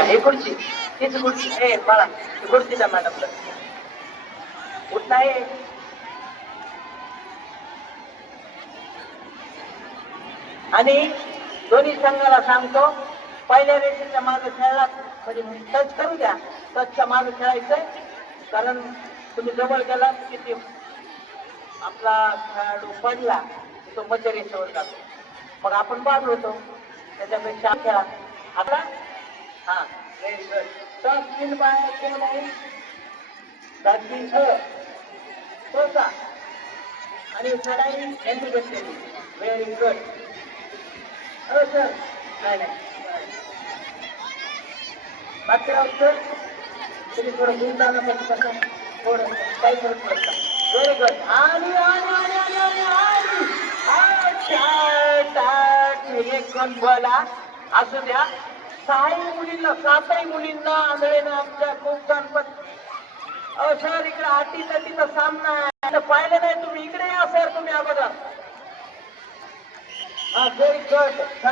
हे खुर्ची तीच खुर्ची ए बाळा खुर्ची द्या मॅडमला उठ नाही आणि दोन्ही संघाला सांगतो पहिल्या रेषेच्या मागे खेळला म्हणजे टच करू द्या टचच्या मागे खेळायचंय कारण तुम्ही जवळ गेला किती आपला खेळाडू पडला तो मध्य रेषेवर जातो मग आपण बाद होतो त्याच्यापेक्षा खेळा आता हा व्हेरी गुड टच स्किल बाय केलं बाकी होता आणि चढाई यांनी घेतलेली व्हेरी गुड हो सर नाही नाही बाकी सर तुम्ही थोडं गुंताना पण कसं थोडं काही फरक पडत व्हेरी गुड आणि एक कोण बोला असू द्या सहाही मुलींना सातही मुलींना आंधळेनं आमच्या खूप छान पण सर इकडे अटी तटीचा सामना आहे पाहिलं नाही तुम्ही इकडे या सर तुम्ही अगोदर हा व्हेरी गुड